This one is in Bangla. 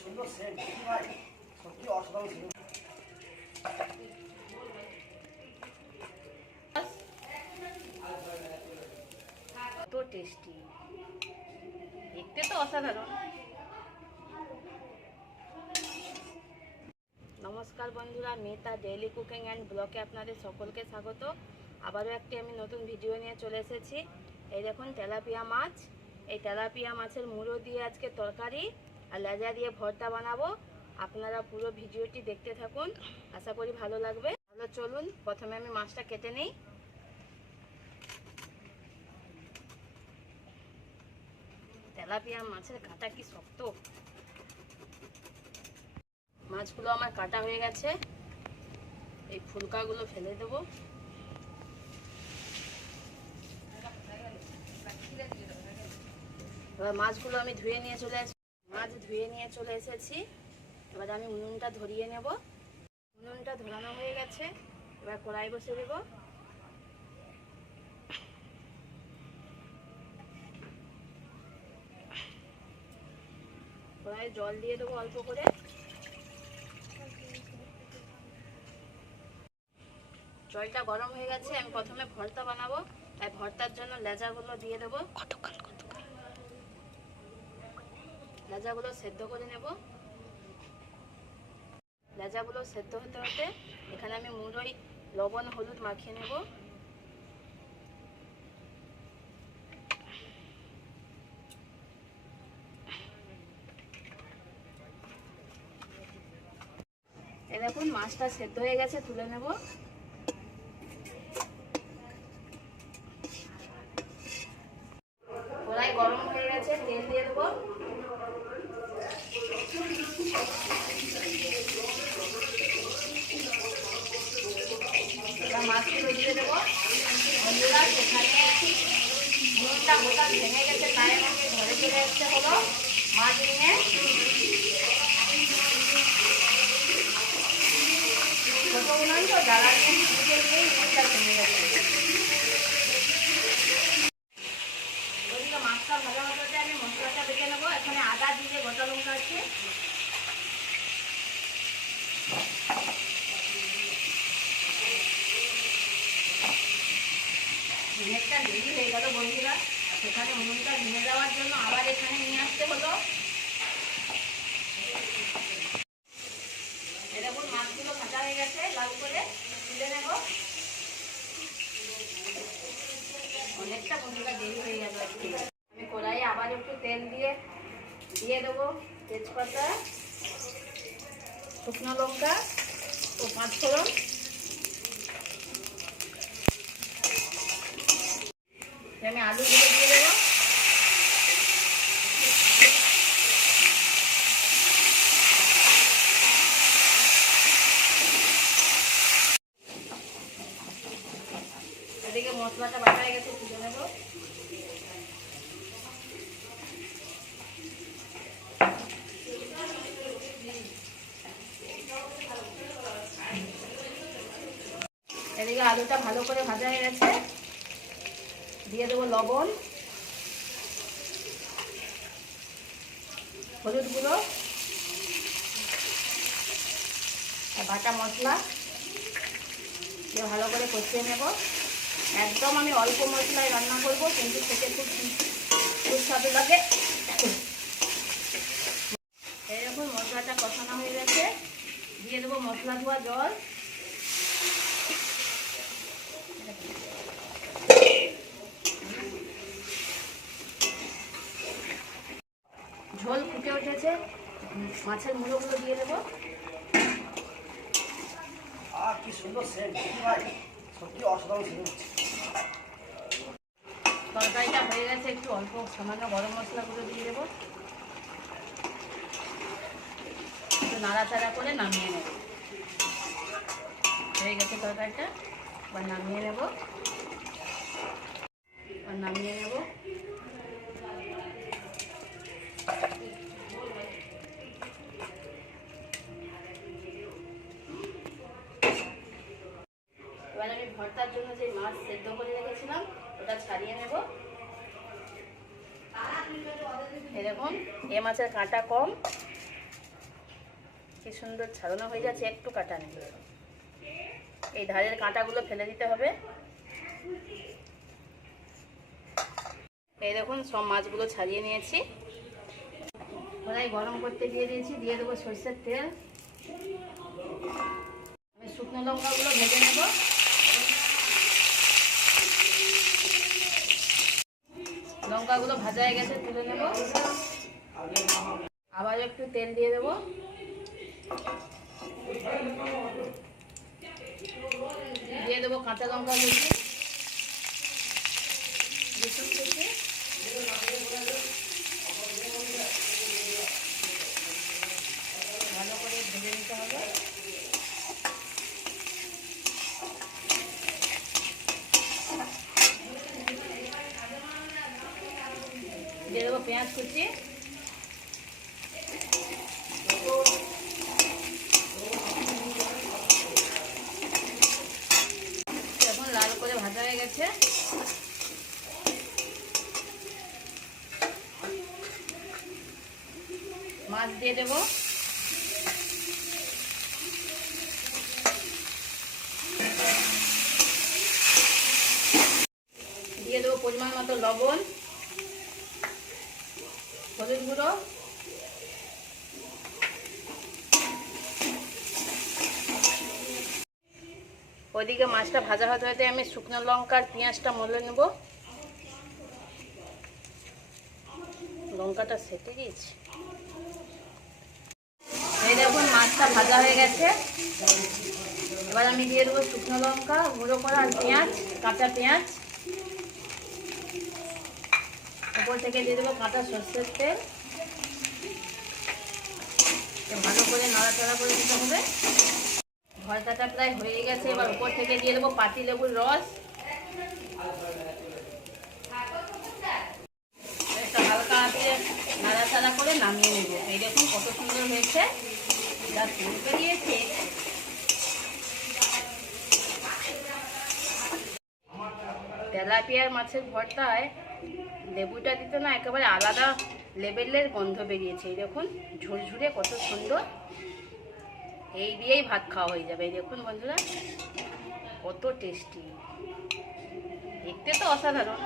সুন্দর সেন্ট ভাই সত্যি অসাধারণ সেন্ট টেস্টি দেখতে তো অসাধারণ। নমস্কার বন্ধুরা মেতা ডেইলি কুকিং অ্যান্ড ব্লকে আপনাদের সকলকে স্বাগত। আবারও একটি আমি নতুন ভিডিও নিয়ে চলে এসেছি। এই দেখুন তেলাপিয়া মাছ। এই তেলাপিয়া মাছের মুড়ো দিয়ে আজকে তরকারি। আর লেজা দিয়ে ভর্তা বানাবো। আপনারা পুরো ভিডিওটি দেখতে থাকুন। আশা করি ভালো লাগবে। তাহলে চলুন, প্রথমে আমি মাছটা কেটে নিই। তেলাপিয়া মাছের কাটা কি শক্ত? মাছগুলো আমার কাটা হয়ে গেছে। এই ফুলকাগুলো ফেলে দেবো। এবার মাছগুলো আমি ধুয়ে নিয়ে চলে মাছ ধুয়ে নিয়ে চলে এসেছি। এবার আমি উনুনটা ধরিয়ে নেব। উনুনটা ধরানো হয়ে গেছে। এবার কড়াই বসে দেবো। কড়াইয়ে জল দিয়ে দেবো অল্প করে। জলটা গরম হয়ে গেছে। আমি প্রথমে ভর্তা বানাবো। তাই ভর্তার জন্য লেজাগুলো দিয়ে দেবো। লেজাগুলো সেদ্ধ করে নেব। লেজাগুলো সেদ্ধ হতে হতে এখানে আমি মুড়োই, লবণ, হলুদ মাখিয়ে নেব। দেখুন, মাছটা সেদ্ধ হয়ে গেছে, তুলে নেব কড়াই গরম হয়ে গেছে তেল দিয়ে দেবো এবার মাছগুলো দিয়ে দেবো বন্ধুরা সেখানে নুনটা গোটা ভেঙে গেছে তাই আমাকে ঘরে চলে এসছে হলো মাছ নিয়ে ছোটো উনান তো জ্বালা দিয়েই নুনটা ভেঙে গেছে। ওইদিকে মাছটা ভালো হতে আমি মশলাটা বেটে নেব। এখানে আদা দিয়ে গোটা লঙ্কা আছে। অনেকটা দেরি হয়ে গেল বন্ধুরা। সেখানে উনুনটা ভেঙে দেওয়ার জন্য আবার এখানে নিয়ে আসতে হলো। এরকম মাছগুলো ফাটা হয়ে গেছে লাউ করে তুলে নেব। অনেকটা বন্ধুরা দেরি হয়ে গেল আজকে আমি কড়াইয়ে আবার একটু তেল দিয়ে দিয়ে দেবো তেজপাতা শুকনো লঙ্কা ও পাঁচ ফোড়ন আমি আলুগুলো দিয়ে দেবো এদিকে মশলাটা বাটা গেছে, তুলে নেব। এদিকে আলুটা ভালো করে ভাজা হয়ে গেছে। দিয়ে দেবো লবণ, হলুদ গুঁড়ো বাটা মশলা। দিয়ে ভালো করে কষিয়ে নেব। একদম আমি অল্প মশলায় রান্না করব, কিন্তু খেতে খুব সুস্বাদু লাগে। এইরকম মশলাটা কষানো হয়ে গেছে। দিয়ে দেবো মশলা ধোয়া জল। ঝোল ফুটে উঠেছে। মাছের মুড়োগুলো দিয়ে দেবো। আর কি সুন্দর ভাই, সত্যি অসাধারণ সেন্ট তরকারিটা হয়ে গেছে, একটু অল্প সামান্য গরম মশলাগুলো দিয়ে দেবো। একটু নাড়াচাড়া করে নামিয়ে নেব। হয়ে গেছে তরকারিটা, এবার নামিয়ে নেব। এবার নামিয়ে নেব। এবার আমি ভর্তার জন্য যে মাছ সেদ্ধ করে রেখেছিলাম ওটা ছাড়িয়ে নেব। এরকম এ মাছের কাঁটা কম। কি সুন্দর ছাড়ানো হয়ে যাচ্ছে একটু কাটা নেই। এই ধারের কাঁটাগুলো ফেলে দিতে হবে। এই দেখুন, সব মাছগুলো ছাড়িয়ে নিয়েছি। কড়াই গরম করতে দিয়ে দিয়েছি, দিয়ে দেবো সরষের তেল। আমি শুকনো লঙ্কাগুলো ভেজে নেব। লঙ্কাগুলো ভাজা হয়ে গেছে, তুলে নেব। আবার একটু তেল দিয়ে দেবো। দিয়ে দেবো কাঁচা লঙ্কা কুচি রসুন কুচি ভালো করে ভেজে নিতে হবে দিয়ে দেবো পেঁয়াজ কুচি। এখন লাল করে ভাজা হয়ে গেছে। মাছ দিয়ে দেবো। দিয়ে দেবো পরিমাণ মতো লবণ। হলুদ গুঁড়ো। ওইদিকে মাছটা ভাজা হতে হতে আমি শুকনো লঙ্কার পেঁয়াজটা মলে নেব। লঙ্কাটা সেটে গিয়েছে। এই দেখুন, মাছটা ভাজা হয়ে গেছে। এবার আমি দিয়ে দেবো শুকনো লঙ্কা, গুঁড়ো করা আর পেঁয়াজ, কাঁচা পেঁয়াজ। উপর থেকে দিয়ে দেবো কাঁটা সর্ষের তেল। ভালো করে নাড়াচাড়া করে দিতে হবে। ভর্তাটা প্রায় হয়ে গেছে, এবার উপর থেকে দিয়ে দেবো পাতি লেবুর রস। একটা হালকা করে নামিয়ে এই কত সুন্দর হয়েছে। যা তেলাপিয়ার মাছের ভর্তায় লেবুটা দিতে না একেবারে আলাদা লেবেলের গন্ধ বেরিয়েছে। এই দেখুন, ঝুরঝুরে কত সুন্দর। এই দিয়েই ভাত খাওয়া হয়ে যাবে। এই দেখুন বন্ধুরা, কত টেস্টি দেখতে তো অসাধারণ।